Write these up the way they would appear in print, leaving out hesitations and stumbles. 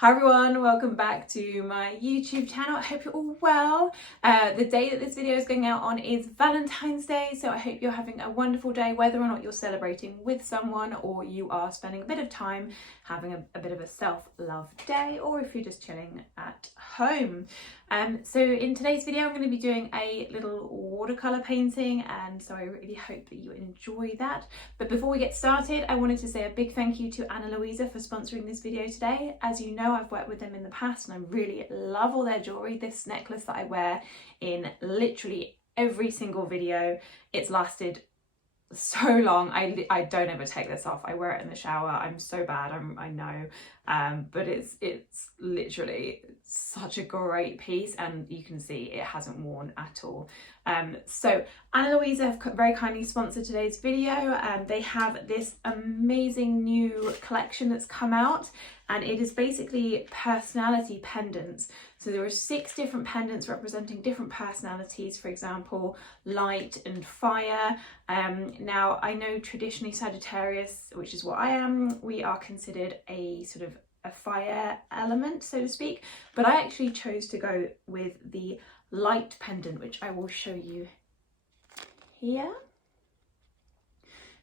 Hi everyone, welcome back to my YouTube channel. I hope you're all well. The day that this video is going out on is Valentine's Day, so I hope you're having a wonderful day, whether or not you're celebrating with someone or you are spending a bit of time having a bit of a self-love day, or if you're just chilling at home. So in today's video I'm going to be doing a little watercolour painting, and so I really hope that you enjoy that. But before we get started, I wanted to say a big thank you to Luisa for sponsoring this video today. As you know, I've worked with them in the past and I really love all their jewellery. This necklace that I wear in literally every single video, it's lasted so long. I don't ever take this off. I wear it in the shower. I'm so bad, I know, but it's literally such a great piece, and you can see it hasn't worn at all. So Luisa have very kindly sponsored today's video. They have this amazing new collection that's come out, and it is basically personality pendants. So there are 6 different pendants representing different personalities, for example, light and fire. Now, I know traditionally Sagittarius, which is what I am, we are considered a sort of a fire element, so to speak, but I actually chose to go with the light pendant, which I will show you here.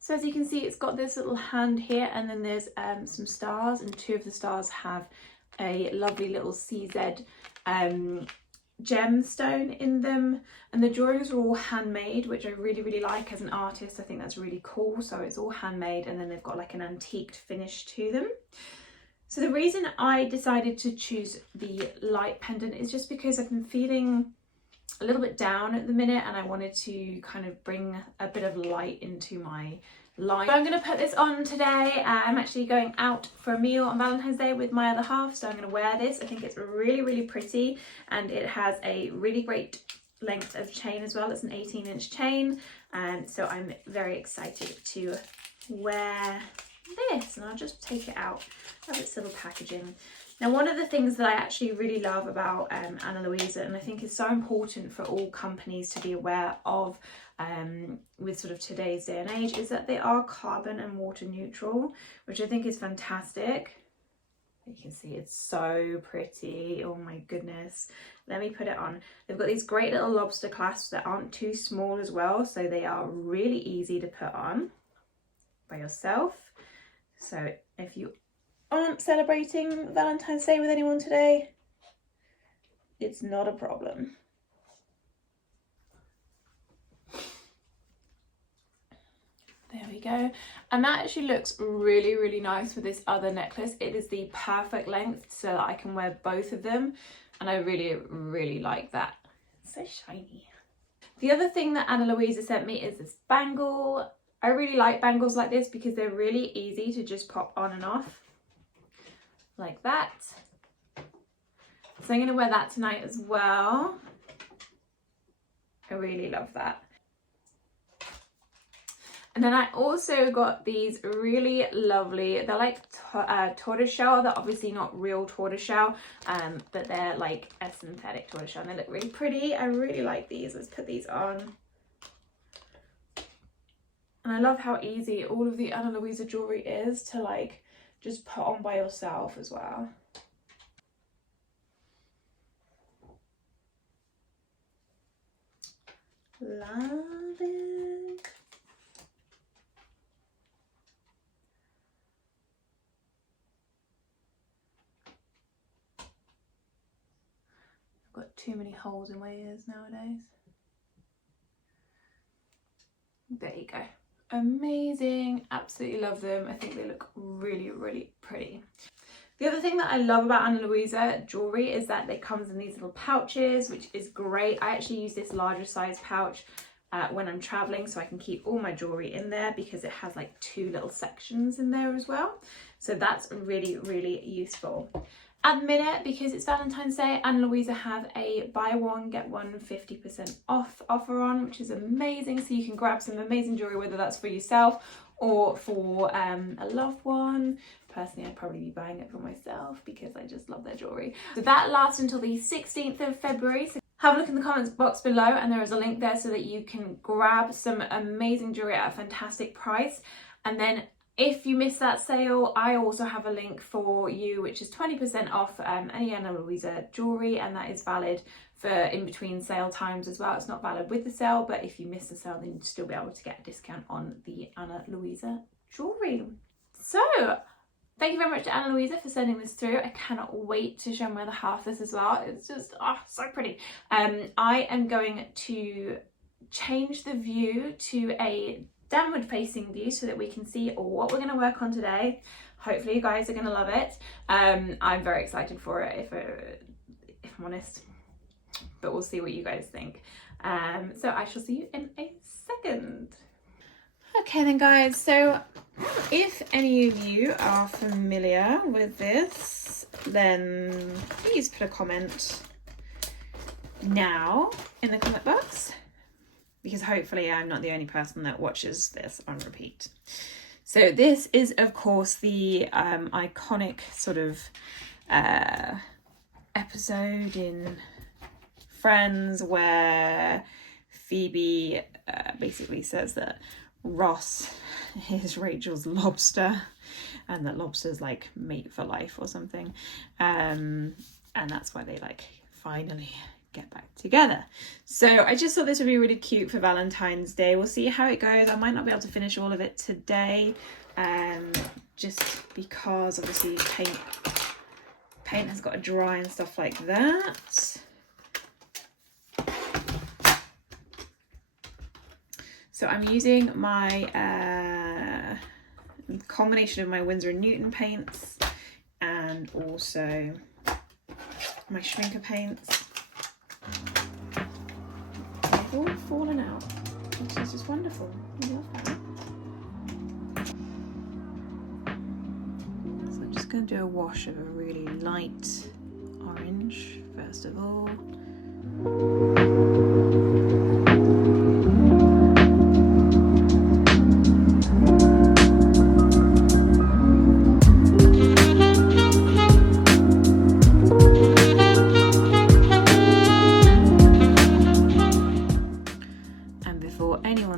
So as you can see, it's got this little hand here, and then there's some stars, and 2 of the stars have a lovely little CZ gemstone in them, and the drawings are all handmade, which I really like. As an artist, I think that's really cool. So it's all handmade, and then they've got like an antiqued finish to them. So the reason I decided to choose the light pendant is just because I've been feeling a little bit down at the minute, and I wanted to kind of bring a bit of light into my life. So I'm going to put this on today. I'm actually going out for a meal on Valentine's Day with my other half, so I'm going to wear this. I think it's really pretty, and it has a really great length of chain as well. It's an 18-inch chain, and so I'm very excited to wear this, and I'll just take it out of its little packaging. Now, one of the things that I actually really love about Luisa, and I think is so important for all companies to be aware of with sort of today's day and age, is that they are carbon and water neutral, which I think is fantastic. You can see it's so pretty. Oh my goodness. Let me put it on. They've got these great little lobster clasps that aren't too small as well, so they are really easy to put on by yourself. So if you aren't celebrating Valentine's Day with anyone today, it's not a problem. There we go. And that actually looks really nice with this other necklace. It is the perfect length so that I can wear both of them, and I really like that. It's so shiny. The other thing that Luisa sent me is this bangle. I really like bangles like this because they're really easy to just pop on and off like that. So I'm going to wear that tonight as well. I really love that. And then I also got these really lovely, they're like tortoiseshell. They're obviously not real tortoiseshell, but they're like a synthetic tortoiseshell, and they look really pretty. I really like these. Let's put these on. And I love how easy all of the Luisa jewellery is to like just put on by yourself as well. Love it. I've got too many holes in my ears nowadays. There you go. Amazing, absolutely love them. I think they look really pretty. The other thing that I love about Luisa jewellery is that it comes in these little pouches, which is great. I actually use this larger size pouch when I'm traveling, so I can keep all my jewellery in there because it has like 2 little sections in there as well. So that's really useful. At the minute, because it's Valentine's Day, Luisa have a buy one get one 50% off offer on, which is amazing. So you can grab some amazing jewellery, whether that's for yourself or for a loved one. Personally, I'd probably be buying it for myself because I just love their jewellery. So that lasts until the 16th of February. So have a look in the comments box below, and there is a link there so that you can grab some amazing jewellery at a fantastic price. And then If you missed that sale, I also have a link for you, which is 20% off any Ana Luisa jewellery, and that is valid for in between sale times as well. It's not valid with the sale, but if you miss the sale, then you'd still be able to get a discount on the Ana Luisa jewellery. So, thank you very much to Ana Luisa for sending this through. I cannot wait to show my other half this as well. It's just, oh, so pretty. I am going to change the view to a downward facing view so that we can see what we're going to work on today. Hopefully you guys are going to love it. I'm very excited for it, if I'm honest, but we'll see what you guys think. So I shall see you in a second. Okay then guys, so if any of you are familiar with this, then please put a comment now in the comment box, because hopefully I'm not the only person that watches this on repeat. So this is of course the iconic sort of episode in Friends where Phoebe basically says that Ross is Rachel's lobster and that lobster's like mate for life or something, and that's why they like finally get back together. So I just thought this would be really cute for Valentine's Day. We'll see how it goes. I might not be able to finish all of it today, just because obviously paint has got to dry and stuff like that. So I'm using my combination of my Winsor & Newton paints and also my Schmincke paints. They've all fallen out, which is just wonderful. I love that. So I'm just going to do a wash of a really light orange first of all.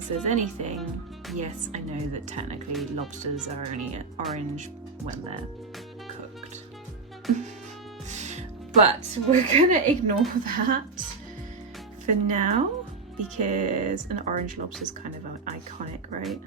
Says anything, yes, I know that technically lobsters are only orange when they're cooked. But we're gonna ignore that for now because an orange lobster is kind of iconic, right?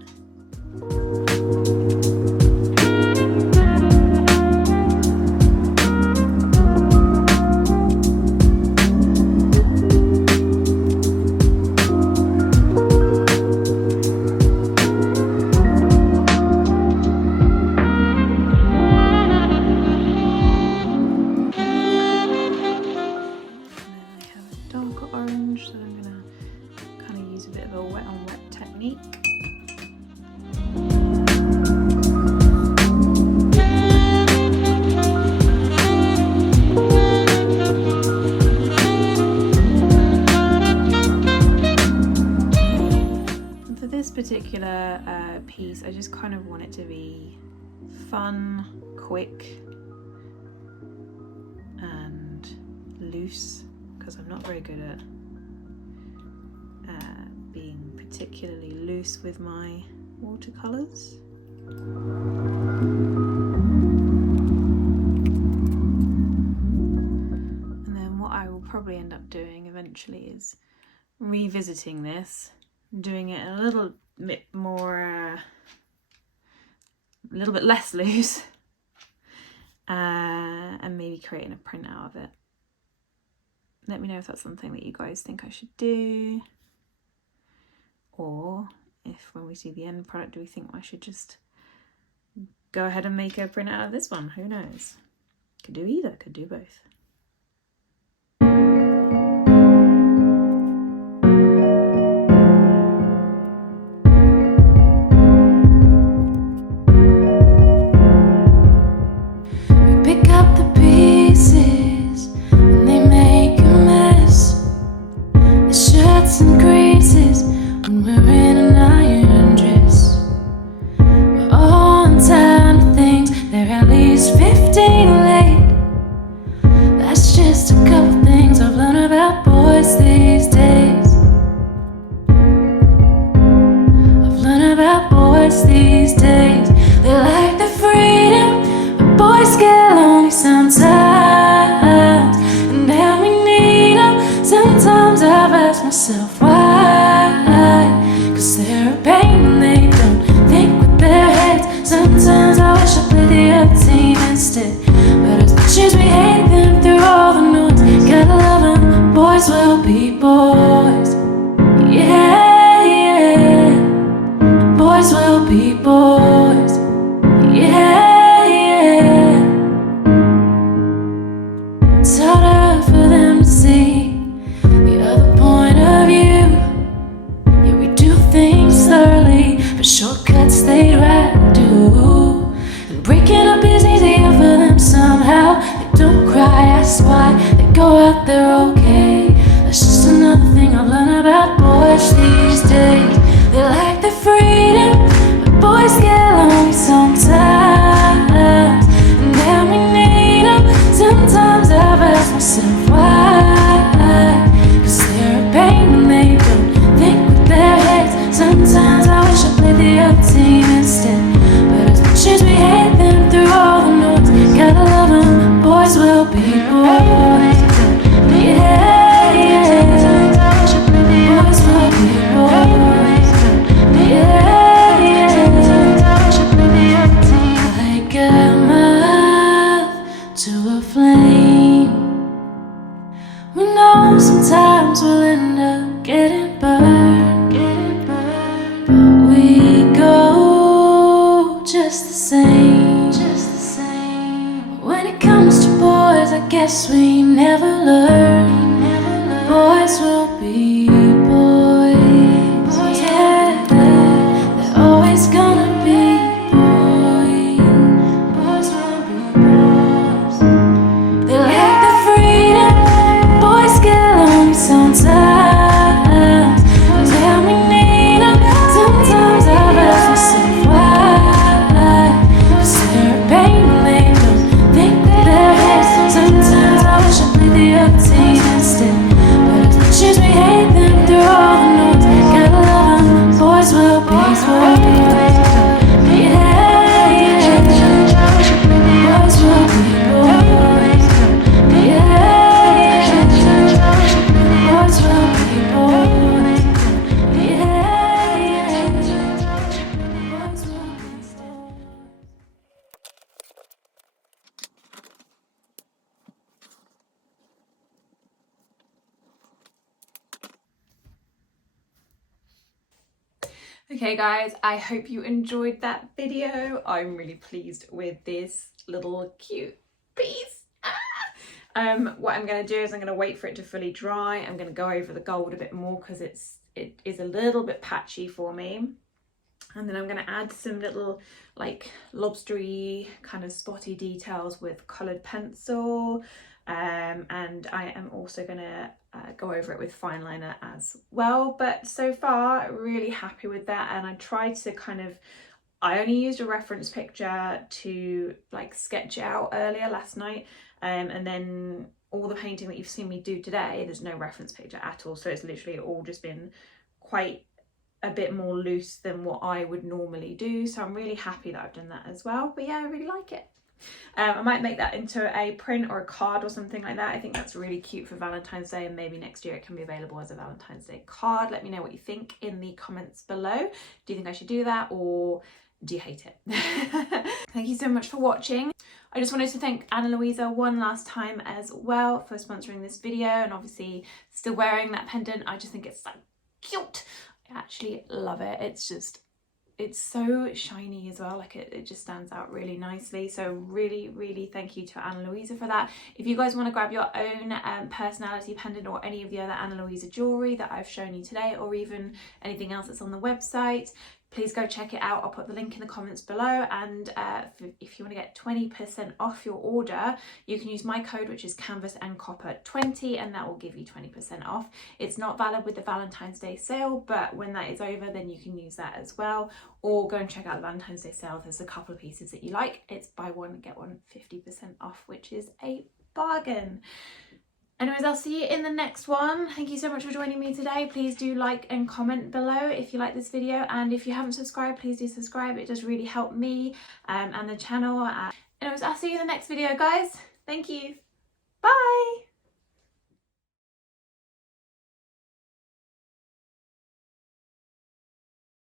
Particular piece, I just kind of want it to be fun, quick and loose, because I'm not very good at being particularly loose with my watercolours. And then what I will probably end up doing eventually is revisiting this, doing it a little bit more, a little bit less loose, and maybe creating a print out of it. Let me know if that's something that you guys think I should do, or if when we see the end product, do we think I should just go ahead and make a print out of this one? Who knows? Could do either, could do both. They like the freedom, but boys get lonely sometimes, and now we need them. Sometimes I've asked myself why, 'cause they're a pain when they don't think with their heads. Sometimes I wish I played the other team instead, but as much as we hate them through all the noise, gotta love them, boys will be boys. Yeah, yeah, boys will be boys. Yeah, yeah. It's harder for them to see the other point of view. Yeah, we do things thoroughly, but shortcuts they'd rather do. And breaking up is easier for them somehow. They don't cry, ask why, they go out there okay. That's just another thing I learn about boys these days. They like the freedom, but boys get lonely sometimes, and now we need them. Sometimes I've asked myself why, 'cause they're a pain when they don't think with their heads. Sometimes I wish I played the other team instead, but as much as we hate them through all the noise, gotta love them, boys will be boys. Yeah, yeah, boys will be boys. Yeah, yeah, like a moth to a flame. We know sometimes we'll end up getting burned, but we go just the same. When it comes to boys, I guess we never learn. Boys will be boys. Yeah, they're always gonna be boys. Boys will be boys. They like the freedom, boys get lonely sometimes, but now we need them. Sometimes I've asked myself why, 'cause they're a pain when they don't think with their heads. Sometimes I wish I played the other team instead, but as much as we hate them through all the noise, gotta love them, boys will be boys. Yeah, yeah, boys will be boys. Yeah, boys will be boys. Yeah, boys will be boys. Okay guys, I hope you enjoyed that video. I'm really pleased with this little cute piece. What I'm going to do is I'm going to wait for it to fully dry. I'm going to go over the gold a bit more because it is a little bit patchy for me. And then I'm going to add some little like lobstery kind of spotty details with coloured pencil. And I am also going to go over it with fine liner as well. But so far, really happy with that. And I tried to I only used a reference picture to like sketch it out earlier last night. And then all the painting that you've seen me do today, there's no reference picture at all. So it's literally all just been quite a bit more loose than what I would normally do. So I'm really happy that I've done that as well. But yeah, I really like it. I might make that into a print or a card or something like that. I think that's really cute for Valentine's Day, and maybe next year it can be available as a Valentine's Day card. Let me know what you think in the comments below. Do you think I should do that, or do you hate it? Thank you so much for watching. I just wanted to thank Luisa one last time as well for sponsoring this video, and obviously still wearing that pendant. I just think it's so cute. I actually love it. It's so shiny as well, like it just stands out really nicely. So really thank you to Luisa for that. If you guys want to grab your own personality pendant or any of the other Luisa jewellery that I've shown you today, or even anything else that's on the website, please go check it out. I'll put the link in the comments below. And if you want to get 20% off your order, you can use my code, which is Canvas and Copper 20, and that will give you 20% off. It's not valid with the Valentine's Day sale, but when that is over, then you can use that as well. Or go and check out the Valentine's Day sale. There's a couple of pieces that you like. It's buy one, get one 50% off, which is a bargain. Anyways, I'll see you in the next one. Thank you so much for joining me today. Please do like and comment below if you like this video, and if you haven't subscribed, please do subscribe. It does really help me and the channel. Anyways, I'll see you in the next video, guys. Thank you.